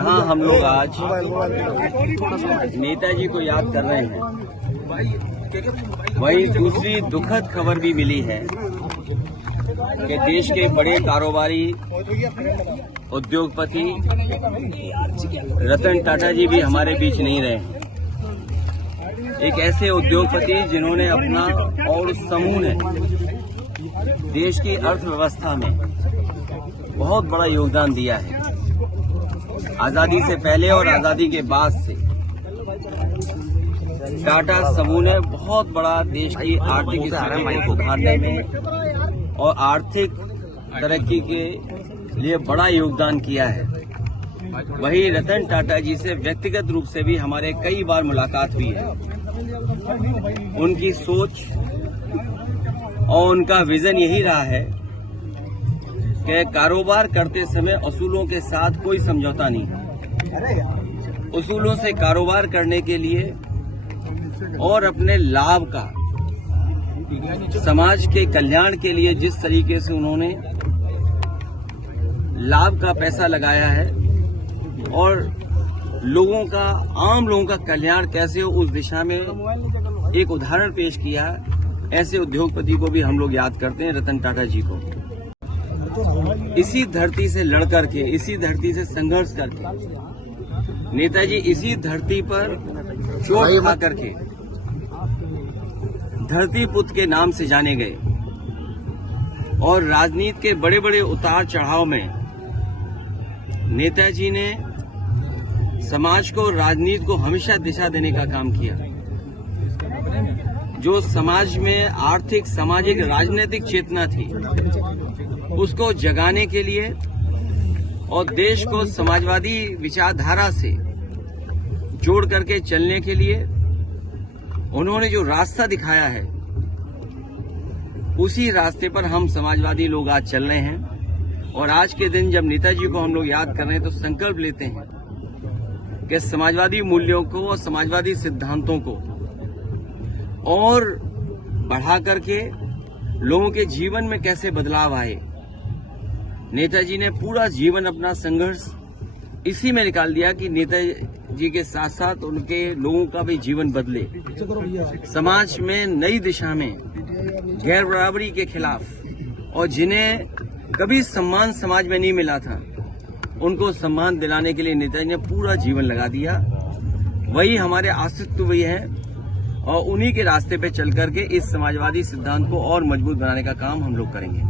जहां हम लोग आज नेताजी को याद कर रहे हैं, वहीं दूसरी दुखद खबर भी मिली है कि देश के बड़े कारोबारी उद्योगपति रतन टाटा जी भी हमारे बीच नहीं रहे हैं। एक ऐसे उद्योगपति जिन्होंने अपना और उस समूह ने देश की अर्थव्यवस्था में बहुत बड़ा योगदान दिया है। आजादी से पहले और आजादी के बाद से टाटा समूह ने बहुत बड़ा देश की आर्थिक स्थिति को सुधारने में और आर्थिक तरक्की के लिए बड़ा योगदान किया है। वहीं रतन टाटा जी से व्यक्तिगत रूप से भी हमारे कई बार मुलाकात हुई है। उनकी सोच और उनका विजन यही रहा है कि कारोबार करते समय असूलों के साथ कोई समझौता नहीं है। उसूलों से कारोबार करने के लिए और अपने लाभ का समाज के कल्याण के लिए जिस तरीके से उन्होंने लाभ का पैसा लगाया है और लोगों का, आम लोगों का कल्याण कैसे हो, उस दिशा में एक उदाहरण पेश किया। ऐसे उद्योगपति को भी हम लोग याद करते हैं, रतन टाटा जी को। इसी धरती से लड़ करके, इसी धरती से संघर्ष करके नेताजी इसी धरती पर चोट खा करके धरती पुत्र के नाम से जाने गए और राजनीति के बड़े बड़े उतार चढ़ाव में नेताजी ने समाज को, राजनीति को हमेशा दिशा देने का काम किया। जो समाज में आर्थिक, सामाजिक, राजनीतिक चेतना थी, उसको जगाने के लिए और देश को समाजवादी विचारधारा से जोड़ करके चलने के लिए उन्होंने जो रास्ता दिखाया है, उसी रास्ते पर हम समाजवादी लोग आज चल रहे हैं। और आज के दिन जब नेताजी को हम लोग याद कर रहे हैं तो संकल्प लेते हैं कि समाजवादी मूल्यों को और समाजवादी सिद्धांतों को और बढ़ा करके लोगों के जीवन में कैसे बदलाव आए। नेताजी ने पूरा जीवन अपना संघर्ष इसी में निकाल दिया कि नेताजी के साथ साथ उनके लोगों का भी जीवन बदले, समाज में नई दिशा में गैर बराबरी के खिलाफ, और जिन्हें कभी सम्मान समाज में नहीं मिला था उनको सम्मान दिलाने के लिए नेताजी ने पूरा जीवन लगा दिया। वही हमारे अस्तित्व भी है और उन्हीं के रास्ते पे चल करके इस समाजवादी सिद्धांत को और मजबूत बनाने का काम हम लोग करेंगे।